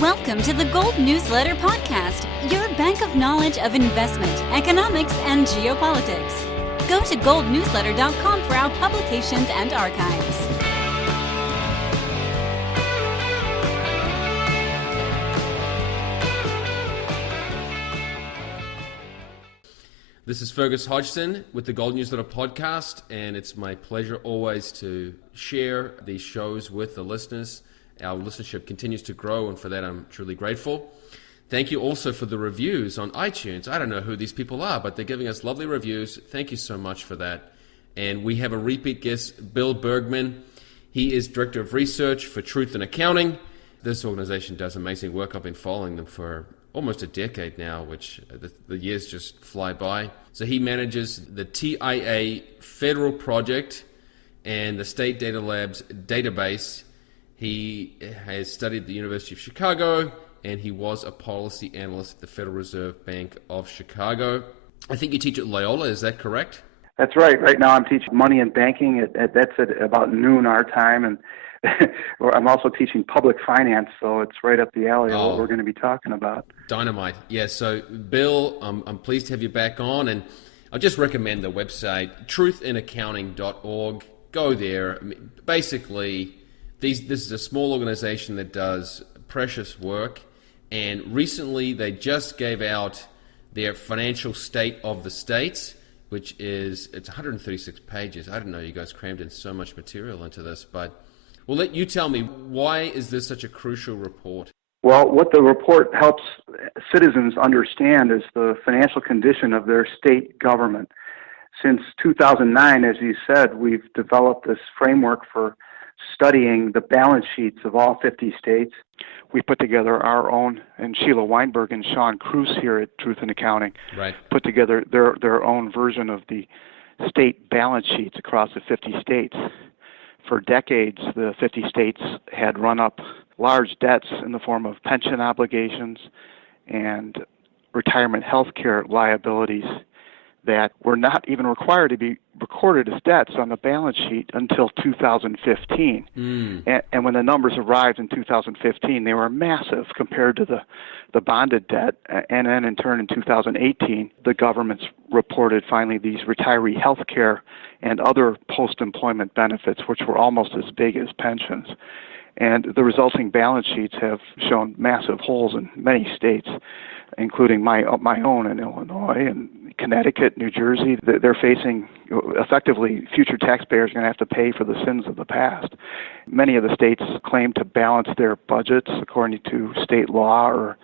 Welcome to the Gold Newsletter Podcast, your bank of knowledge of investment, economics, and geopolitics. Go to goldnewsletter.com for our publications and archives. This is Fergus Hodgson with the Gold Newsletter Podcast, and it's my pleasure always to share these shows with the listeners. Our listenership continues to grow, and for that I'm truly grateful. Thank you also for the reviews on iTunes. I don't know who these people are, but they're giving us lovely reviews. Thank you so much for that. And we have a repeat guest, Bill Bergman. He is Director of Research for Truth in Accounting. This organization does amazing work. I've been following them for almost a decade now, which the years just fly by. So he manages the TIA Federal Project and the State Data Labs database. He has studied at the University of Chicago, and he was a policy analyst at the Federal Reserve Bank of Chicago. I think you teach at Loyola, is that correct? That's right. Right now I'm teaching money and banking. That's at about noon our time, and I'm also teaching public finance, so it's right up the alley of what we're going to be talking about. Dynamite. Yeah, so Bill, I'm pleased to have you back on, and I'll just recommend the website, truthinaccounting.org. Go there. I mean, basically, this is a small organization that does precious work, and recently they just gave out their financial state of the states, which it's 136 pages. I didn't know you guys crammed in so much material into this, but we'll let you tell me, why is this such a crucial report? Well, what the report helps citizens understand is the financial condition of their state government. Since 2009, as you said, we've developed this framework for studying the balance sheets of all 50 states. We put together our own, and Sheila Weinberg and Sean Cruz here at Truth in Accounting put together their own version of the state balance sheets across the 50 states. For decades, the 50 states had run up large debts in the form of pension obligations and retirement health care liabilities that were not even required to be recorded as debts on the balance sheet until 2015. And when the numbers arrived in 2015, they were massive compared to the bonded debt. And then in turn, in 2018, the governments reported finally these retiree health care and other post-employment benefits, which were almost as big as pensions. And the resulting balance sheets have shown massive holes in many states, including my own in Illinois and Connecticut, New Jersey. They're facing, effectively, future taxpayers are going to have to pay for the sins of the past. Many of the states claim to balance their budgets according to state law or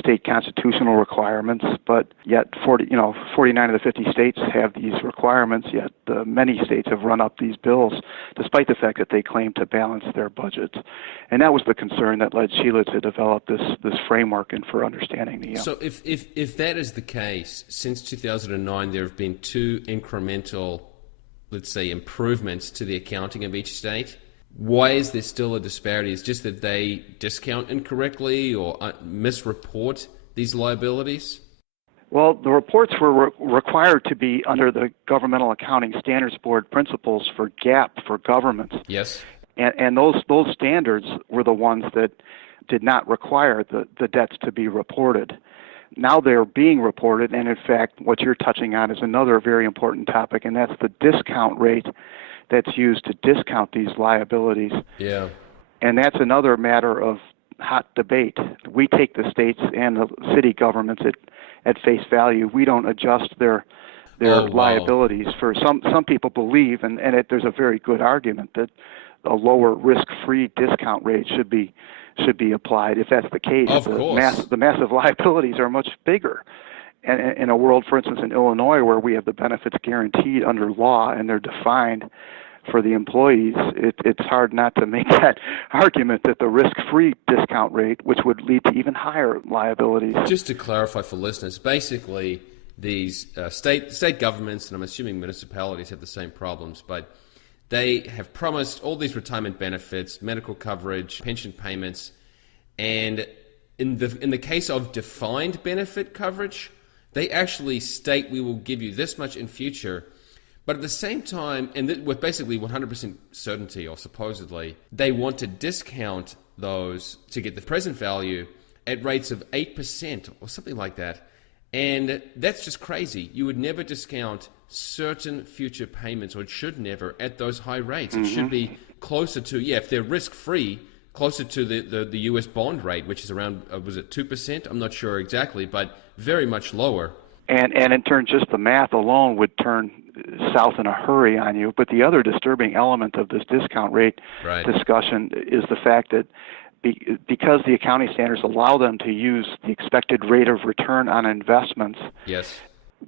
state constitutional requirements, but yet 49 of the 50 states have these requirements, yet many states have run up these bills despite the fact that they claim to balance their budgets. And that was the concern that led Sheila to develop this framework and for understanding the... So if that is the case, since 2009 there have been two incremental, let's say, improvements to the accounting of each state. Why is there still a disparity? Is it just that they discount incorrectly or misreport these liabilities? Well, the reports were required to be under the Governmental Accounting Standards Board principles for GAAP for governments. Yes. And those standards were the ones that did not require the debts to be reported. Now they're being reported, and in fact, what you're touching on is another very important topic, and that's the discount rate that's used to discount these liabilities. Yeah. And that's another matter of hot debate. We take the states and the city governments at face value. We don't adjust their liabilities. For some people believe, and there's a very good argument that a lower risk-free discount rate should be applied. If that's the case, of course, the massive liabilities are much bigger. And in a world, for instance, in Illinois, where we have the benefits guaranteed under law and they're defined for the employees, it's hard not to make that argument that the risk-free discount rate, which would lead to even higher liabilities. Just to clarify for listeners, basically these state governments, and I'm assuming municipalities have the same problems, but they have promised all these retirement benefits, medical coverage, pension payments, and in the case of defined benefit coverage, they actually state we will give you this much in future. But at the same time, and with basically 100% certainty, or supposedly, they want to discount those to get the present value. at rates of 8% or something like that. And that's just crazy. You would never discount certain future payments, or it should never, at those high rates. It should be closer to, if they're risk-free, closer to the U.S. bond rate, which is around, was it 2%? I'm not sure exactly, but very much lower. And in turn, just the math alone would turn south in a hurry on you. But the other disturbing element of this discount rate discussion is the fact that because the accounting standards allow them to use the expected rate of return on investments,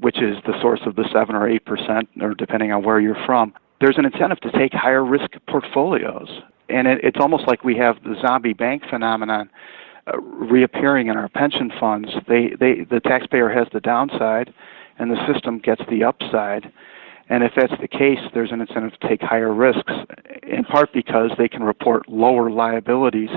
which is the source of the 7 or 8%, or depending on where you're from, there's an incentive to take higher risk portfolios. And it's almost like we have the zombie bank phenomenon reappearing in our pension funds. The taxpayer has the downside, and the system gets the upside. And if that's the case, there's an incentive to take higher risks, in part because they can report lower liabilities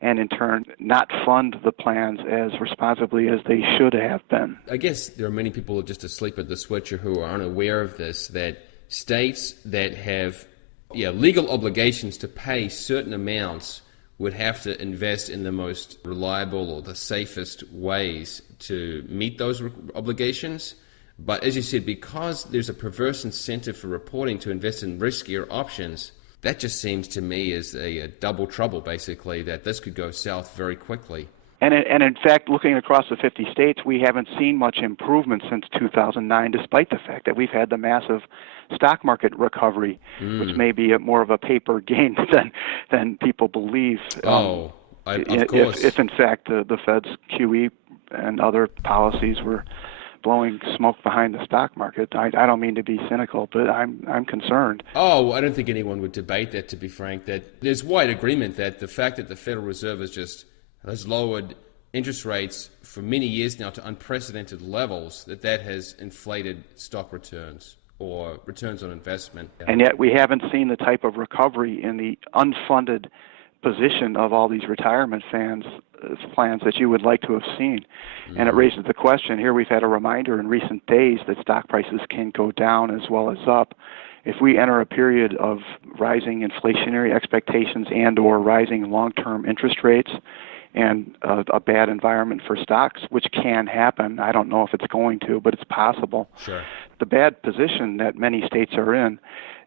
and in turn not fund the plans as responsibly as they should have been. I guess there are many people just asleep at the switch who are unaware of this, that states that have legal obligations to pay certain amounts would have to invest in the most reliable or the safest ways to meet those obligations. But as you said, because there's a perverse incentive for reporting to invest in riskier options, that just seems to me as a double trouble, basically, that this could go south very quickly. And in fact, looking across the 50 states, we haven't seen much improvement since 2009, despite the fact that we've had the massive stock market recovery, which may be more of a paper gain than people believe. Of course. If in fact the Fed's QE and other policies were blowing smoke behind the stock market. I don't mean to be cynical, but I'm concerned. Oh, I don't think anyone would debate that, to be frank. That there's wide agreement that the fact that the Federal Reserve has lowered interest rates for many years now to unprecedented levels, that has inflated stock returns or returns on investment. And yet we haven't seen the type of recovery in the unfunded position of all these retirement plans that you would like to have seen. And it raises the question, here we've had a reminder in recent days that stock prices can go down as well as up. If we enter a period of rising inflationary expectations and or rising long-term interest rates and a bad environment for stocks, which can happen, I don't know if it's going to, but it's possible. Sure. The bad position that many states are in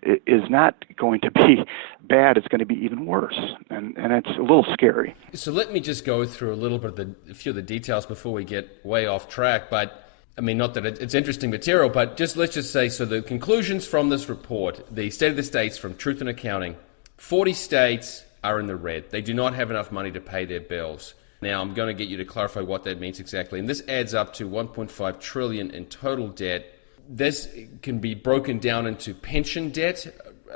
is not going to be bad. It's going to be even worse, and it's a little scary. So let me just go through a few of the details before we get way off track. But I mean, not that it's interesting material, but let's just say, so the conclusions from this report, the State of the States from Truth in Accounting, 40 states are in the red. They do not have enough money to pay their bills. Now, I'm going to get you to clarify what that means exactly. And this adds up to $1.5 trillion in total debt. This can be broken down into pension debt,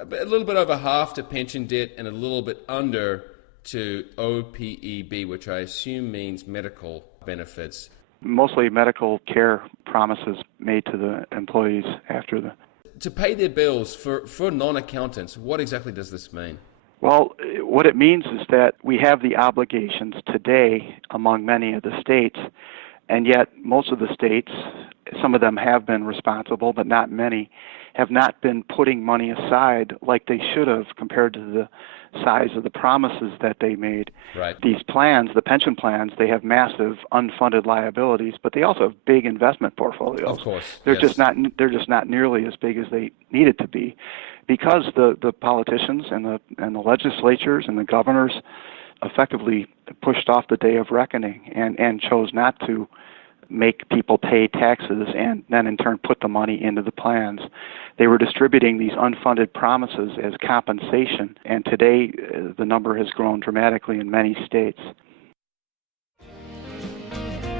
a little bit over half to pension debt and a little bit under to OPEB, which I assume means medical benefits. Mostly medical care promises made to the employees after the... To pay their bills for non-accountants, what exactly does this mean? Well, what it means is that we have the obligations today among many of the states, and yet most of the states, some of them have been responsible, but not many, have not been putting money aside like they should have compared to the size of the promises that they made. Right. These plans, the pension plans, they have massive unfunded liabilities, but they also have big investment portfolios. Of course. They're just not nearly as big as they needed to be, because the politicians and the legislatures and the governors effectively pushed off the day of reckoning and chose not to make people pay taxes and then in turn put the money into the plans. They were distributing these unfunded promises as compensation, and today the number has grown dramatically in many states.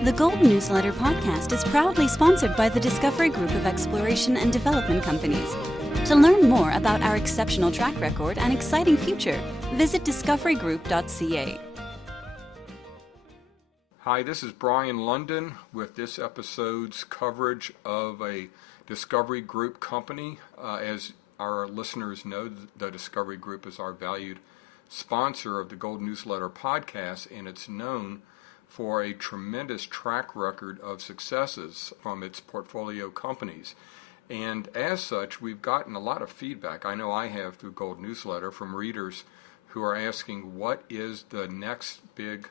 The Gold Newsletter podcast is proudly sponsored by the Discovery Group of Exploration and Development Companies. To learn more about our exceptional track record and exciting future, visit discoverygroup.ca. Hi, this is Brian London with this episode's coverage of a Discovery Group company. As our listeners know, the Discovery Group is our valued sponsor of the Gold Newsletter podcast, and it's known for a tremendous track record of successes from its portfolio companies. And as such, we've gotten a lot of feedback. I know I have through Gold Newsletter from readers who are asking, what is the next big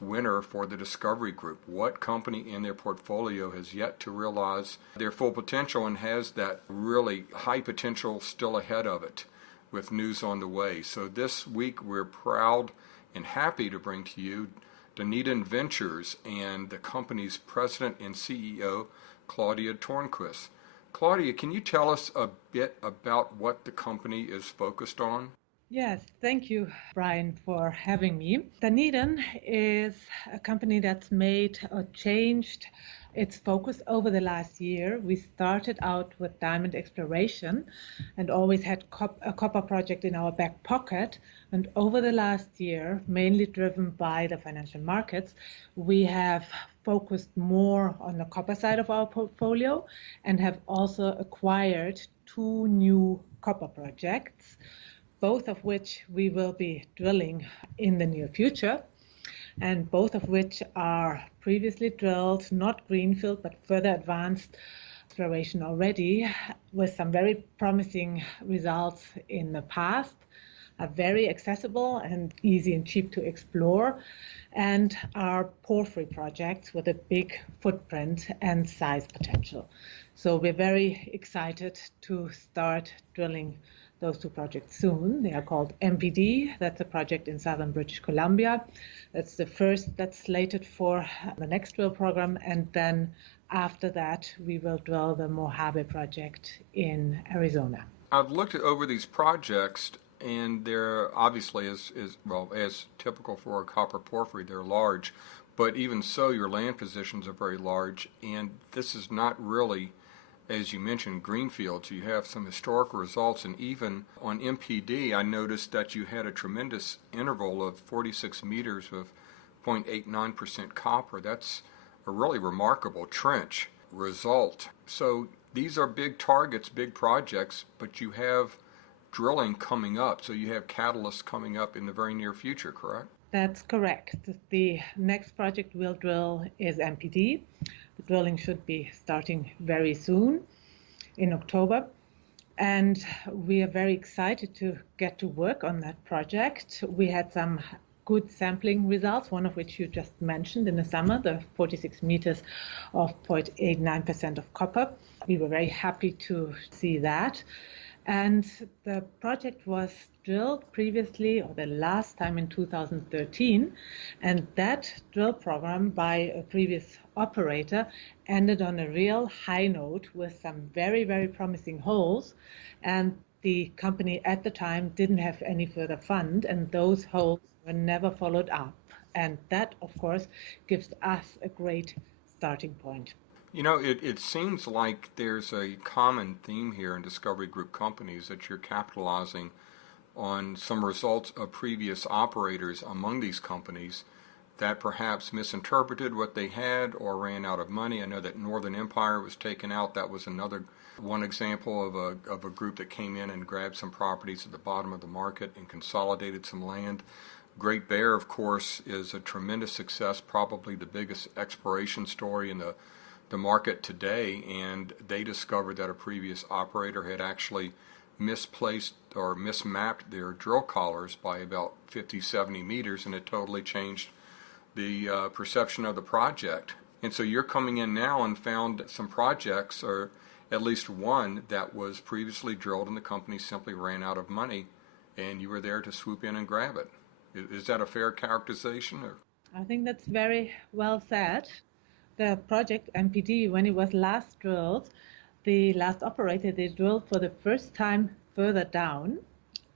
winner for the Discovery Group? What company in their portfolio has yet to realize their full potential and has that really high potential still ahead of it with news on the way? So this week we're proud and happy to bring to you Dunedin Ventures and the company's president and CEO, Claudia Tornquist. Claudia, can you tell us a bit about what the company is focused on? Yes, thank you, Brian, for having me. Dunedin is a company that's made or changed its focus over the last year. We started out with diamond exploration and always had a copper project in our back pocket. And over the last year, mainly driven by the financial markets, we have focused more on the copper side of our portfolio and have also acquired 2 new copper projects, both of which we will be drilling in the near future, and both of which are previously drilled, not greenfield, but further advanced exploration already, with some very promising results in the past, are very accessible and easy and cheap to explore, and are porphyry projects with a big footprint and size potential. So we're very excited to start drilling those 2 projects soon. They are called MPD. That's a project in southern British Columbia. That's the first that's slated for the next drill program. And then after that, we will drill the Mojave project in Arizona. I've looked over these projects, and they're obviously, as typical for a copper porphyry, they're large. But even so, your land positions are very large. And this is not really, as you mentioned, greenfields. You have some historical results, and even on MPD, I noticed that you had a tremendous interval of 46 meters with 0.89% copper. That's a really remarkable trench result. So these are big targets, big projects, but you have drilling coming up, so you have catalysts coming up in the very near future, correct? That's correct. The next project we'll drill is MPD. The drilling should be starting very soon in October. And we are very excited to get to work on that project. We had some good sampling results, one of which you just mentioned in the summer, the 46 meters of 0.89% of copper. We were very happy to see that. And the project was drilled previously, or the last time, in 2013, and that drill program by a previous operator ended on a real high note with some very, very promising holes, and the company at the time didn't have any further fund, and those holes were never followed up. And that, of course, gives us a great starting point. You know, it seems like there's a common theme here in Discovery Group companies, that you're capitalizing on some results of previous operators among these companies that perhaps misinterpreted what they had or ran out of money. I know that Northern Empire was taken out. That was one example of a group that came in and grabbed some properties at the bottom of the market and consolidated some land. Great Bear, of course, is a tremendous success, probably the biggest exploration story in the market today, and they discovered that a previous operator had actually misplaced or mismapped their drill collars by about 50, 70 meters, and it totally changed the perception of the project. And so you're coming in now and found some projects, or at least one, that was previously drilled and the company simply ran out of money, and you were there to swoop in and grab it. Is that a fair characterization? Or? I think that's very well said. The project MPD, when it was last drilled, the last operator, they drilled for the first time further down.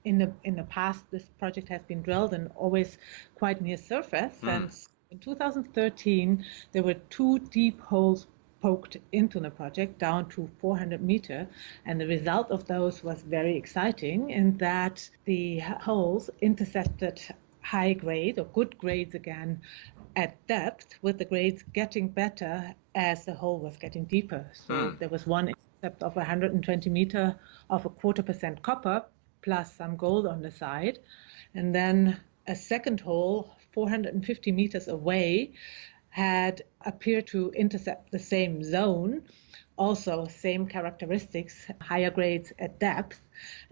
In the past, this project has been drilled and always quite near surface. And in 2013, there were 2 deep holes poked into the project down to 400 meters. And the result of those was very exciting, in that the holes intercepted high grade, or good grades again, at depth, with the grades getting better as the hole was getting deeper. So there was one intercept of 120 meters of 0.25% copper, plus some gold on the side. And then a second hole, 450 meters away, had appeared to intercept the same zone, also same characteristics, higher grades at depth.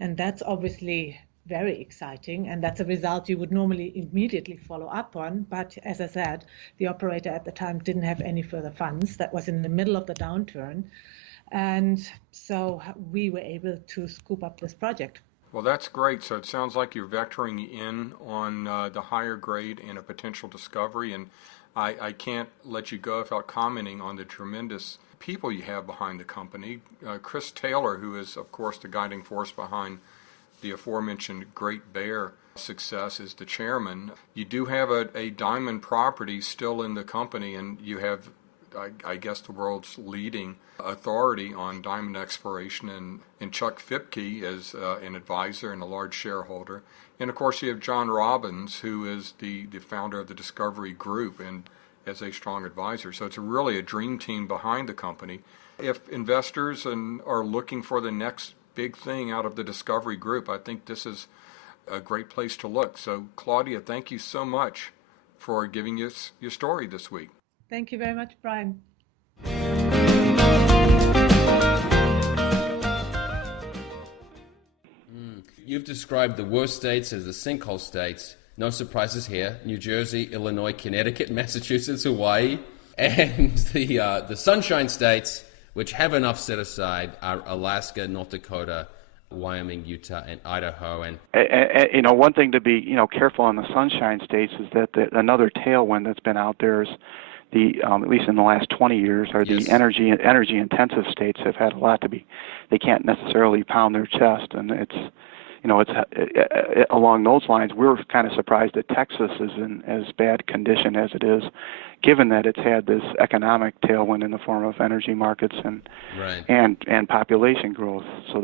And that's obviously very exciting, and that's a result you would normally immediately follow up on. But as I said, the operator at the time didn't have any further funds. That was in the middle of the downturn. And so we were able to scoop up this project. Well, that's great. So it sounds like you're vectoring in on the higher grade and a potential discovery. And I can't let you go without commenting on the tremendous people you have behind the company. Chris Taylor, who is, of course, the guiding force behind the aforementioned Great Bear success, is the chairman. You do have a diamond property still in the company, and you have, I guess, the world's leading authority on diamond exploration, and Chuck Fipke as an advisor and a large shareholder. And of course you have John Robbins, who is the founder of the Discovery Group and as a strong advisor. So it's really a dream team behind the company. If investors are looking for the next big thing out of the Discovery Group, I think this is a great place to look. So Claudia, thank you so much for giving us your story this week. Thank you very much, Brian. You've described the worst states as the sinkhole states. No surprises here. New Jersey, Illinois, Connecticut, Massachusetts, Hawaii. And the sunshine states, which have enough set aside, are Alaska, North Dakota, Wyoming, Utah, and Idaho. And one thing to be careful on the sunshine states is that another tailwind that's been out there is the at least in the last 20 years are Yes. the energy intensive states have had a lot to be. They can't necessarily pound their chest, and it's along those lines. We're kind of surprised that Texas is in as bad condition as it is, given that it's had this economic tailwind in the form of energy markets and right. and population growth. So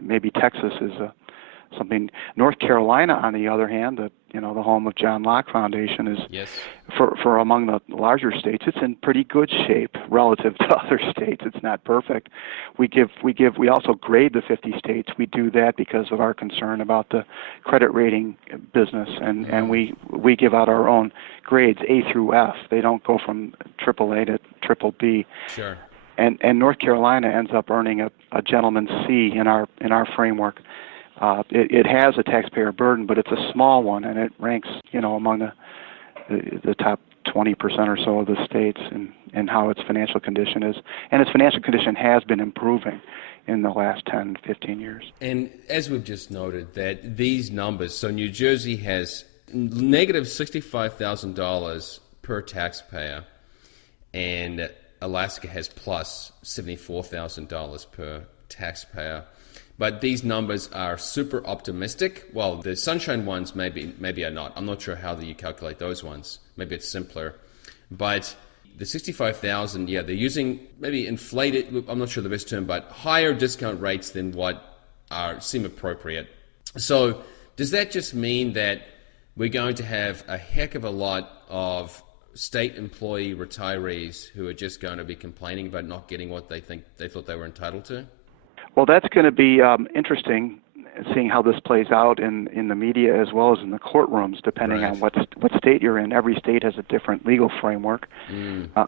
maybe Texas is something. North Carolina, on the other hand, the home of John Locke Foundation, is Yes. for among the larger states. It's in pretty good shape relative to other states. It's not perfect. We also grade the 50 states. We do that because of our concern about the credit rating business, and we give out our own grades A through F. They don't go from AAA to triple B. Sure. And North Carolina ends up earning a gentleman's C in our framework. It has a taxpayer burden, but it's a small one, and it ranks, among the top 20% or so of the states in how its financial condition is. And its financial condition has been improving in the last 10, 15 years. And as we've just noted, that these numbers, so New Jersey has negative $65,000 per taxpayer, and Alaska has plus $74,000 per taxpayer. But these numbers are super optimistic. Well, the sunshine ones maybe are not. I'm not sure how you calculate those ones. Maybe it's simpler. But the 65,000, they're using maybe inflated, I'm not sure the best term, but higher discount rates than what seem appropriate. So does that just mean that we're going to have a heck of a lot of state employee retirees who are just going to be complaining about not getting what they thought they were entitled to? Well, that's going to be interesting, seeing how this plays out in the media as well as in the courtrooms, depending Right. on what state you're in. Every state has a different legal framework.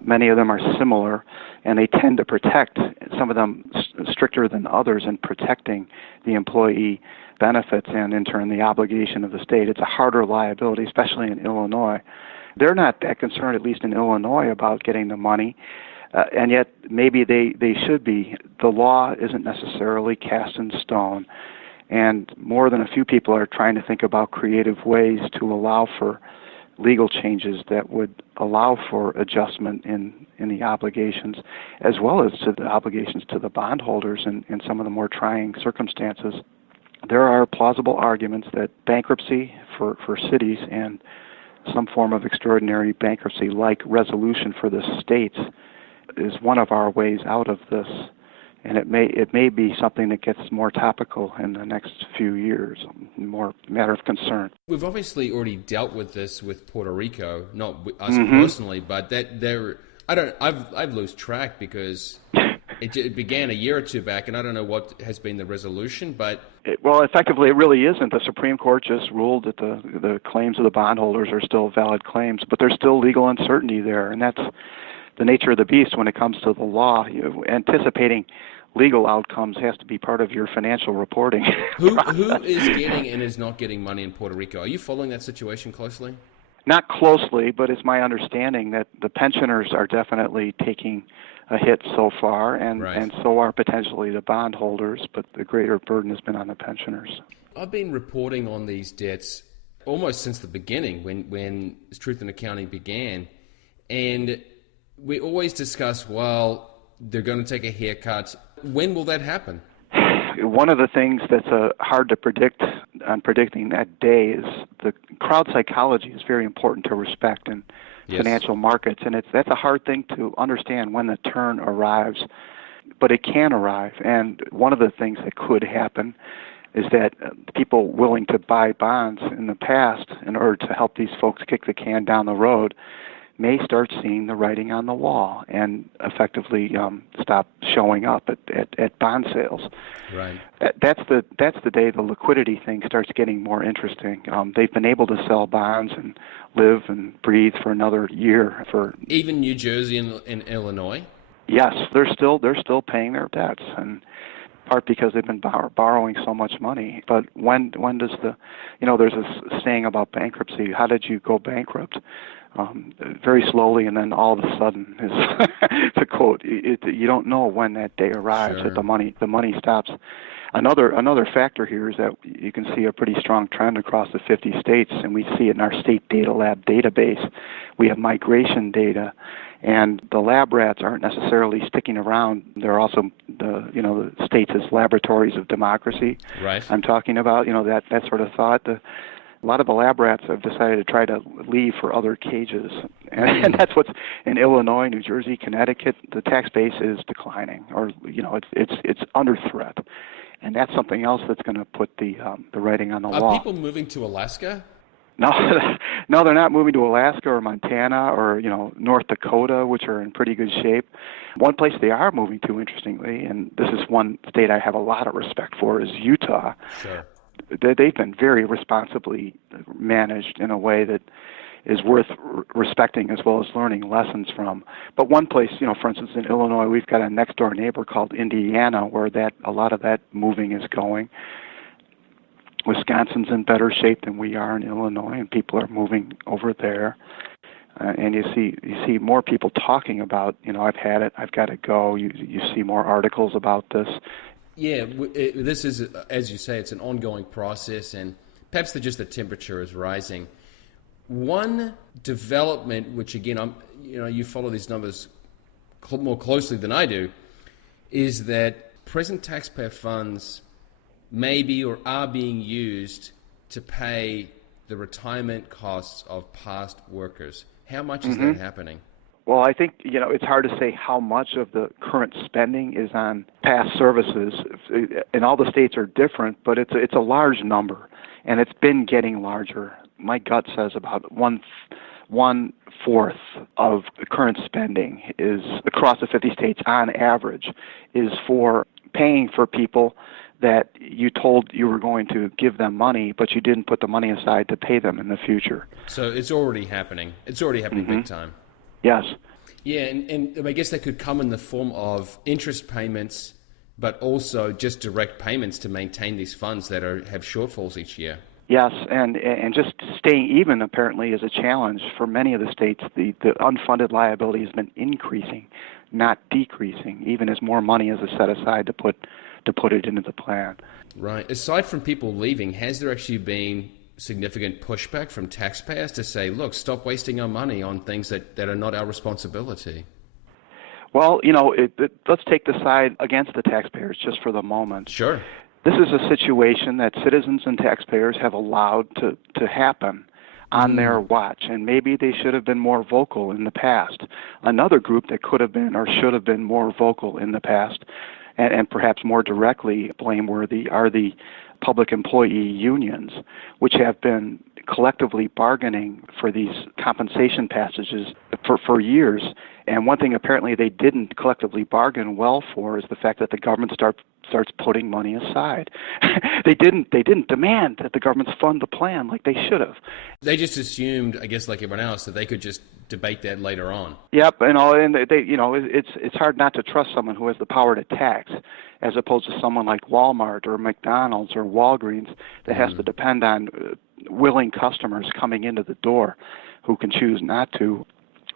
Many of them are similar, and they tend to protect, some of them stricter than others, in protecting the employee benefits and, in turn, the obligation of the state. It's a harder liability, especially in Illinois. They're not that concerned, at least in Illinois, about getting the money. And yet maybe they should be. The law isn't necessarily cast in stone, and more than a few people are trying to think about creative ways to allow for legal changes that would allow for adjustment in the obligations, as well as to the obligations to the bondholders in some of the more trying circumstances. There are plausible arguments that bankruptcy for cities and some form of extraordinary bankruptcy-like resolution for the states is one of our ways out of this, and it may be something that gets more topical in the next few years, more matter of concern. We've obviously already dealt with this with Puerto Rico, not us personally, but I've lost track because it began a year or two back, and I don't know what has been the resolution, but Well, effectively, it really isn't. The Supreme Court just ruled that the claims of the bondholders are still valid claims, but there's still legal uncertainty there, and that's the nature of the beast when it comes to the law. Anticipating legal outcomes has to be part of your financial reporting. Who is getting and is not getting money in Puerto Rico? Are you following that situation closely? Not closely, but it's my understanding that the pensioners are definitely taking a hit so far, and so are potentially the bondholders, but the greater burden has been on the pensioners. I've been reporting on these debts almost since the beginning, when Truth in Accounting began, and we always discuss, well, they're going to take a haircut. When will that happen? One of the things that's hard to predict on predicting that day is the crowd psychology is very important to respect in financial markets, and that's a hard thing to understand when the turn arrives, but it can arrive. And one of the things that could happen is that people willing to buy bonds in the past in order to help these folks kick the can down the road may start seeing the writing on the wall and effectively stop showing up at bond sales. Right. That's the day the liquidity thing starts getting more interesting. They've been able to sell bonds and live and breathe for another year. For even New Jersey and Illinois. Yes, they're still paying their debts, and part because they've been borrowing so much money. But when does there's a saying about bankruptcy. How did you go bankrupt? Very slowly, and then all of a sudden, is to quote, you don't know when that day arrives. Sure. That the money stops. Another factor here is that you can see a pretty strong trend across the 50 states, and we see it in our state data lab database. We have migration data, and the lab rats aren't necessarily sticking around. They're also the states as laboratories of democracy. Right. I'm talking about that sort of thought. A lot of the lab rats have decided to try to leave for other cages, and that's what's in Illinois, New Jersey, Connecticut. The tax base is declining, or it's under threat, and that's something else that's going to put the writing on the wall. Are people moving to Alaska? No, they're not moving to Alaska or Montana or North Dakota, which are in pretty good shape. One place they are moving to, interestingly, and this is one state I have a lot of respect for, is Utah. Sure. They've been very responsibly managed in a way that is worth respecting as well as learning lessons from. But one place, for instance, in Illinois, we've got a next-door neighbor called Indiana where a lot of that moving is going. Wisconsin's in better shape than we are in Illinois, and people are moving over there. And you see more people talking about, I've had it, I've got to go. You see more articles about this. Yeah, this is, as you say, it's an ongoing process, and perhaps the temperature is rising. One development, which again, you follow these numbers more closely than I do, is that present taxpayer funds may be or are being used to pay the retirement costs of past workers. How much is that happening? Well, I think, it's hard to say how much of the current spending is on past services, and all the states are different, but it's a large number, and it's been getting larger. My gut says about one-fourth of the current spending is across the 50 states on average is for paying for people that you told you were going to give them money, but you didn't put the money aside to pay them in the future. So it's already happening. It's already happening big time. Yes. Yeah, and I guess that could come in the form of interest payments, but also just direct payments to maintain these funds that have shortfalls each year. Yes, and just staying even apparently is a challenge for many of the states. The unfunded liability has been increasing, not decreasing, even as more money is set aside to put it into the plan. Right. Aside from people leaving, has there actually been significant pushback from taxpayers to say, look, stop wasting our money on things that are not our responsibility? Well, let's take the side against the taxpayers just for the moment. Sure. This is a situation that citizens and taxpayers have allowed to happen on their watch, and maybe they should have been more vocal in the past. Another group that could have been or should have been more vocal in the past, and perhaps more directly blameworthy, are the public employee unions, which have been collectively bargaining for these compensation passages for years. And one thing apparently they didn't collectively bargain well for is the fact that the government starts putting money aside. They didn't demand that the government fund the plan like they should have. They just assumed, I guess like everyone else, that they could just debate that later on. Yep, and they, it's hard not to trust someone who has the power to tax, as opposed to someone like Walmart or McDonald's or Walgreens that has to depend on willing customers coming into the door who can choose not to.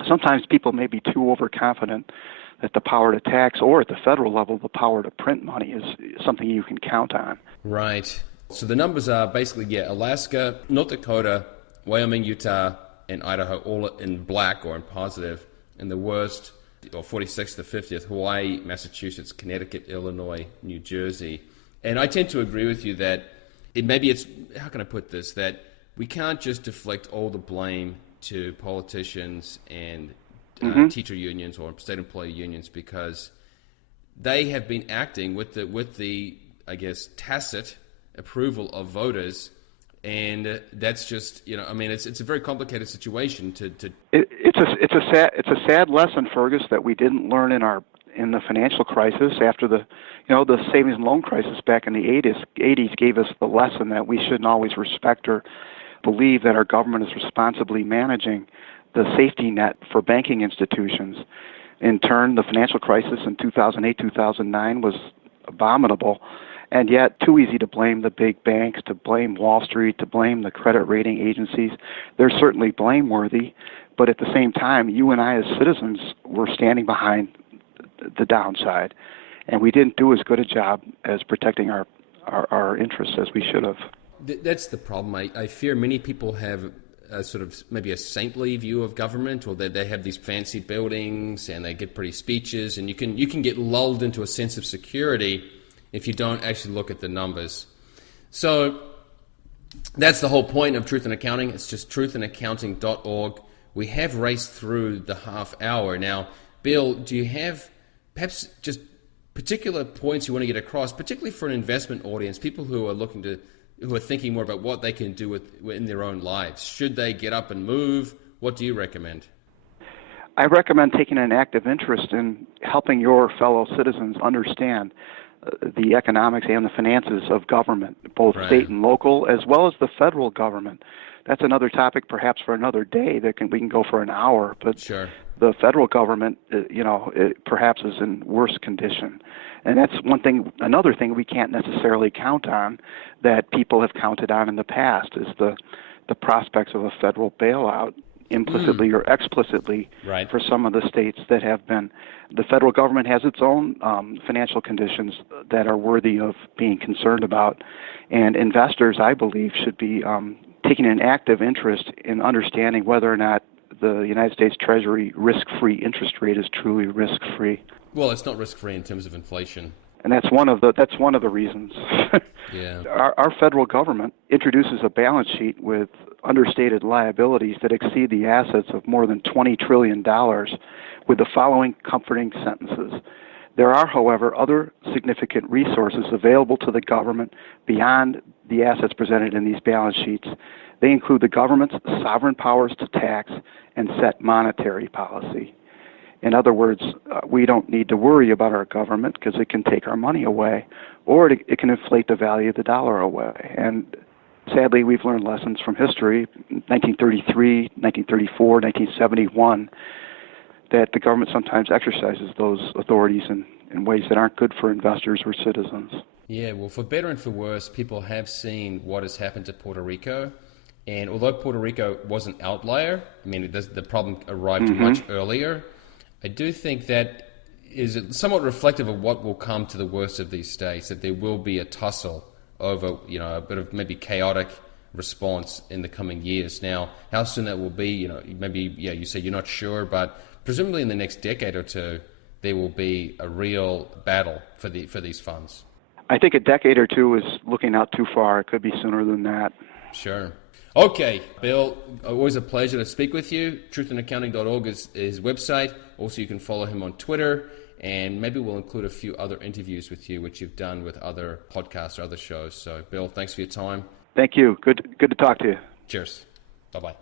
Sometimes people may be too overconfident that the power to tax, or at the federal level, the power to print money is something you can count on. Right. So the numbers are basically, Alaska, North Dakota, Wyoming, Utah, and Idaho, all in black or in positive. And the worst, or 46th to 50th, Hawaii, Massachusetts, Connecticut, Illinois, New Jersey. And I tend to agree with you that how can I put this, that we can't just deflect all the blame to politicians and teacher unions or state employee unions, because they have been acting with the I guess tacit approval of voters, and that's just it's a very complicated situation It's a sad lesson, Fergus, that we didn't learn in the financial crisis after the savings and loan crisis back in the 80s gave us the lesson that we shouldn't always respect or believe that our government is responsibly managing the safety net for banking institutions. In turn, the financial crisis in 2008, 2009 was abominable, and yet too easy to blame the big banks, to blame Wall Street, to blame the credit rating agencies. They're certainly blameworthy, but at the same time, you and I as citizens were standing behind the downside, and we didn't do as good a job as protecting our interests as we should have. That's the problem. I fear many people have a sort of maybe a saintly view of government, or that they have these fancy buildings and they get pretty speeches, and you can get lulled into a sense of security if you don't actually look at the numbers. So that's the whole point of Truth in Accounting. It's just truthinaccounting.org. We have raced through the half hour. Now, Bill, do you have perhaps just particular points you want to get across, particularly for an investment audience, people who are thinking more about what they can do in their own lives? Should they get up and move? What do you recommend? I recommend taking an active interest in helping your fellow citizens understand the economics and the finances of government, both state and local, as well as the federal government. That's another topic perhaps for another day we can go for an hour, but sure. The federal government, it perhaps is in worse condition. And that's another thing we can't necessarily count on that people have counted on in the past is the prospects of a federal bailout, implicitly or explicitly, for some of the states that have been. The federal government has its own financial conditions that are worthy of being concerned about. And investors, I believe, should be taking an active interest in understanding whether or not the United States Treasury risk-free interest rate is truly risk-free. Well, it's not risk-free in terms of inflation. And that's one of the reasons. Yeah. Our federal government introduces a balance sheet with understated liabilities that exceed the assets of more than $20 trillion with the following comforting sentences. There are, however, other significant resources available to the government beyond the assets presented in these balance sheets. They include the government's sovereign powers to tax and set monetary policy. In other words, we don't need to worry about our government because it can take our money away, or it can inflate the value of the dollar away. And sadly, we've learned lessons from history, 1933, 1934, 1971, that the government sometimes exercises those authorities in ways that aren't good for investors or citizens. Yeah, well, for better and for worse, people have seen what has happened to Puerto Rico. And although Puerto Rico was an outlier, the problem arrived much earlier, I do think that is somewhat reflective of what will come to the worst of these states, that there will be a tussle over, a bit of maybe chaotic response in the coming years. Now, how soon that will be, you say you're not sure, but presumably in the next decade or two, there will be a real battle for these funds. I think a decade or two is looking out too far. It could be sooner than that. Sure. Okay, Bill, always a pleasure to speak with you. Truthinaccounting.org is his website. Also, you can follow him on Twitter, and maybe we'll include a few other interviews with you, which you've done with other podcasts or other shows. So, Bill, thanks for your time. Thank you. Good to talk to you. Cheers. Bye-bye.